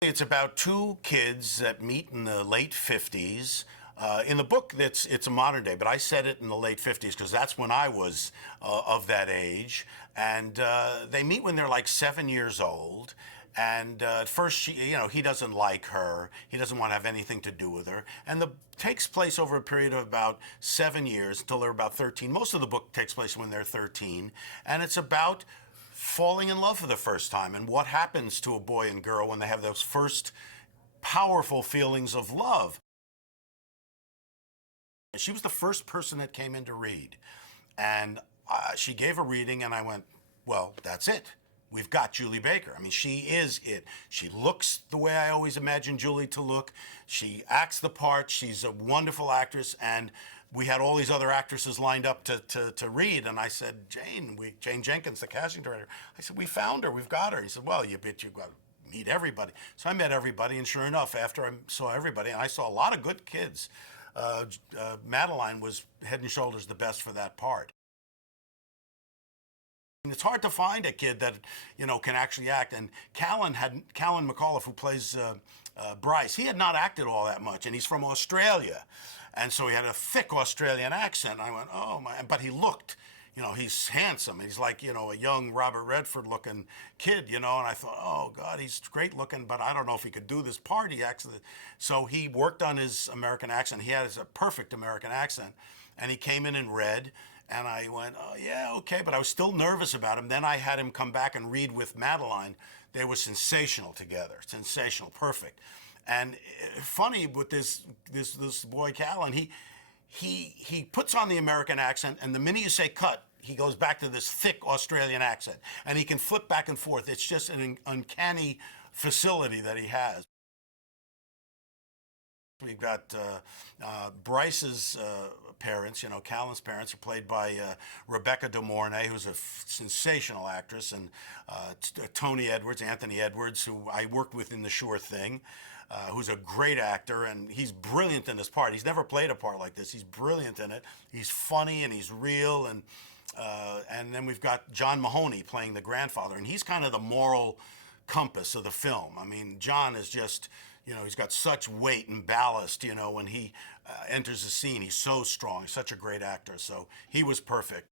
It's about two kids that meet in the late 50s. In the book, it's a modern day, but I said it in the late 50s because that's when I was of that age. And they meet when they're like 7 years old. And at first, he doesn't like her. He doesn't want to have anything to do with her. And the takes place over a period of about 7 years until they're about 13. Most of the book takes place when they're 13, and it's about falling in love for the first time and what happens to a boy and girl when they have those first powerful feelings of love. She was the first person that came in to read, and she gave a reading, and I went, well, that's it. We've got Julie Baker. I mean, she is it. She looks the way I always imagined Julie to look. She acts the part. She's a wonderful actress, and we had all these other actresses lined up to read, and I said, Jane Jenkins, the casting director, I said, we found her, we've got her. He said, well, you've got to meet everybody. So I met everybody, and sure enough, after I saw everybody, and I saw a lot of good kids, Madeline was head and shoulders the best for that part. It's hard to find a kid that can actually act. And Callan McAuliffe, who plays Bryce, he had not acted all that much, and he's from Australia, and so he had a thick Australian accent. I went, oh my! But he looked, he's handsome. He's like a young Robert Redford looking kid, and I thought, oh God, he's great looking, but I don't know if he could do this part. So he worked on his American accent. He has a perfect American accent, and he came in and read. And I went, oh, yeah, okay. But I was still nervous about him. Then I had him come back and read with Madeline. They were sensational together. Sensational, perfect. And funny with this boy, Callan, he puts on the American accent, and the minute you say cut, he goes back to this thick Australian accent. And he can flip back and forth. It's just an uncanny facility that he has. We've got Bryce's parents, Callan's parents are played by Rebecca De Mornay, who's a sensational actress, and Anthony Edwards, who I worked with in The Sure Thing, who's a great actor, and he's brilliant in this part. He's never played a part like this. He's brilliant in it. He's funny and he's real, and then we've got John Mahoney playing the grandfather, and he's kind of the moral compass of the film. I mean, John is just, he's got such weight and ballast, when he enters the scene. He's so strong. He's such a great actor. So he was perfect.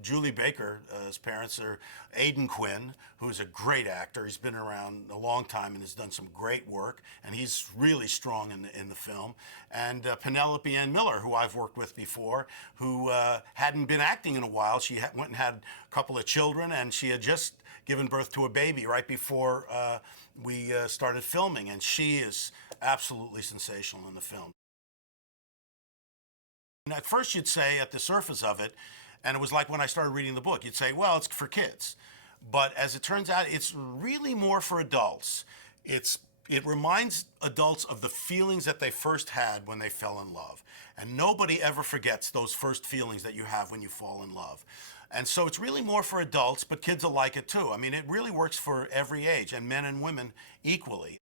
Julie Baker's parents are Aidan Quinn, who's a great actor. He's been around a long time and has done some great work, and he's really strong in the film. And Penelope Ann Miller, who I've worked with before, who hadn't been acting in a while. She went and had a couple of children, and she had just given birth to a baby right before we started filming, and she is absolutely sensational in the film. And at first you'd say, at the surface of it, and it was like when I started reading the book, you'd say, well, it's for kids. But as it turns out, it's really more for adults. It reminds adults of the feelings that they first had when they fell in love. And nobody ever forgets those first feelings that you have when you fall in love. And so it's really more for adults, but kids will like it too. I mean, it really works for every age, and men and women equally.